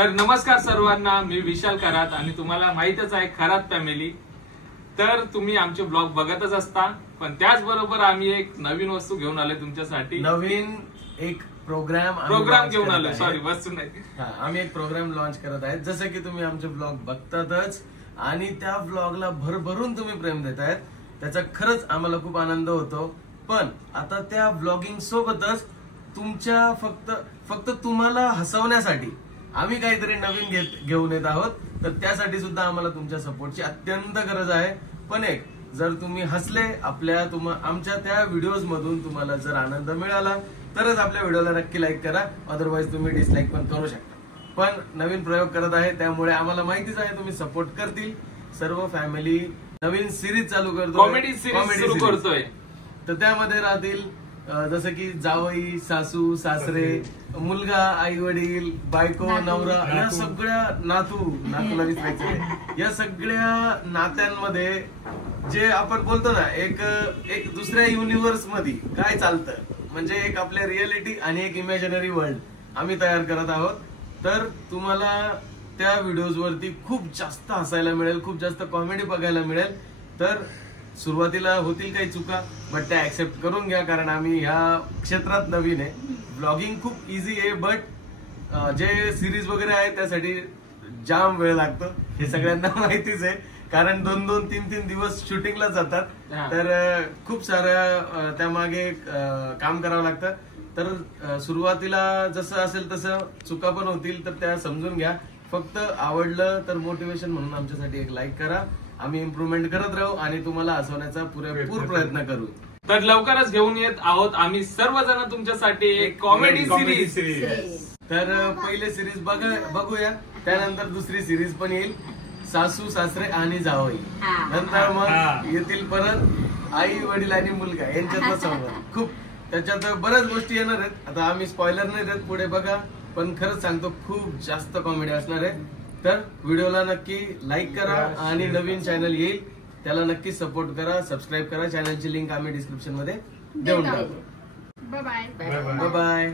तर नमस्कार सर्वांना, मी विशाल करात आणि तुम्हाला माहितच आहे खरात फॅमिली. तर तुम्ही आमचे ब्लॉग बघतच असता, पण त्याचबरोबर आम्ही एक नवीन वस्तू घेऊन आलोय तुमच्यासाठी. नवीन एक प्रोग्राम घेऊन आलोय. सॉरी, वस्तू नाही. आम्ही एक प्रोग्राम लॉन्च करत आहे. जसं की तुम्ही आमचे ब्लॉग बघतातच आणि त्या ब्लॉगला भरभरून तुम्ही प्रेम देतायत, त्याचा खरंच आम्हाला खूप आनंद होतो. पण आता त्या ब्लॉगिंग सोबतच तुमच्या फक्त तुम्हाला हसवण्यासाठी आम्ही काहीतरी नवीन घेऊन येत आहोत. तर त्यासाठी सुद्धा आम्हाला तुमच्या सपोर्टची अत्यंत गरज आहे. पण एक, जर तुम्ही हसले आमच्या त्या व्हिडिओज मधून तुम्हाला जर आनंद मिळाला तरच आपल्या व्हिडिओला नक्की लाईक करा. अदरवाईज तुम्ही डिसलाईक पण करू शकता. पण नवीन प्रयोग करत आहे, त्यामुळे आम्हाला माहितीच आहे तुम्ही सपोर्ट करतील. सर्व फॅमिली नवीन सिरीज चालू करतो, कॉमेडी सिरीज सुरू करतोय. तर त्यामध्ये राहतील जसं की जावई, सासू, सासरे, मुलगा, आई वडील, बायको, नवरा, या सगळ्या नातूला विसरायचे, या सगळ्या नात्यांमध्ये जे आपण बोलतो ना, एक दुसऱ्या युनिव्हर्स मध्ये काय चालतं, म्हणजे एक आपल्या रिअलिटी आणि एक इमॅजिनरी वर्ल्ड आम्ही तयार करत आहोत. तर तुम्हाला त्या व्हिडिओज वरती खूप जास्त हसायला मिळेल, खूप जास्त कॉमेडी बघायला मिळेल. तर सुरुवातीला होतील काही चुका, बट त्या ऍक्सेप्ट करून घ्या, कारण आम्ही ह्या क्षेत्रात नवीन आहे. ब्लॉगिंग खूप इझी आहे, बट जे सिरीज वगैरे आहे त्यासाठी जाम वेळ लागतो, हे सगळ्यांना माहितीच आहे. कारण 2-2, 3-3 दिवस शूटिंगला जातात, तर खूप साऱ्या त्यामागे काम करावं लागतं. तर सुरुवातीला जसं असेल तसं चुका पण होतील, तर त्या समजून घ्या. फक्त आवडलं तर मोटिवेशन म्हणून आमच्यासाठी एक लाईक करा. आम्ही इम्प्रूव्हमेंट करत राहू आणि तुम्हाला हसवण्याचा पुरेपूर प्रयत्न करू. तर लवकरच घेऊन येत आहोत आम्ही सर्वजण तुमच्यासाठी एक कॉमेडी सिरीज. तर पहिले सिरीज बघूया, त्यानंतर दुसरी सिरीज पण येईल, सासू, सासरे आणि जावई. नंतर मग येतील परत आई वडील आणि मुलगा यांच्यातला संवाद. खूप त्याच्यात बऱ्याच गोष्टी येणार आहेत. आता आम्ही स्पॉइलर नाही देत, पुढे बघा. पण खरंच सांगतो, खूप जास्त कॉमेडी असणार आहे. तर व्हिडिओला नक्की लाईक करा आणि नवीन चॅनल येईल त्याला नक्की सपोर्ट करा, सबस्क्राईब करा. चॅनलची लिंक आम्ही डिस्क्रिप्शन मध्ये देऊन टाकू. Bye bye. Bye bye.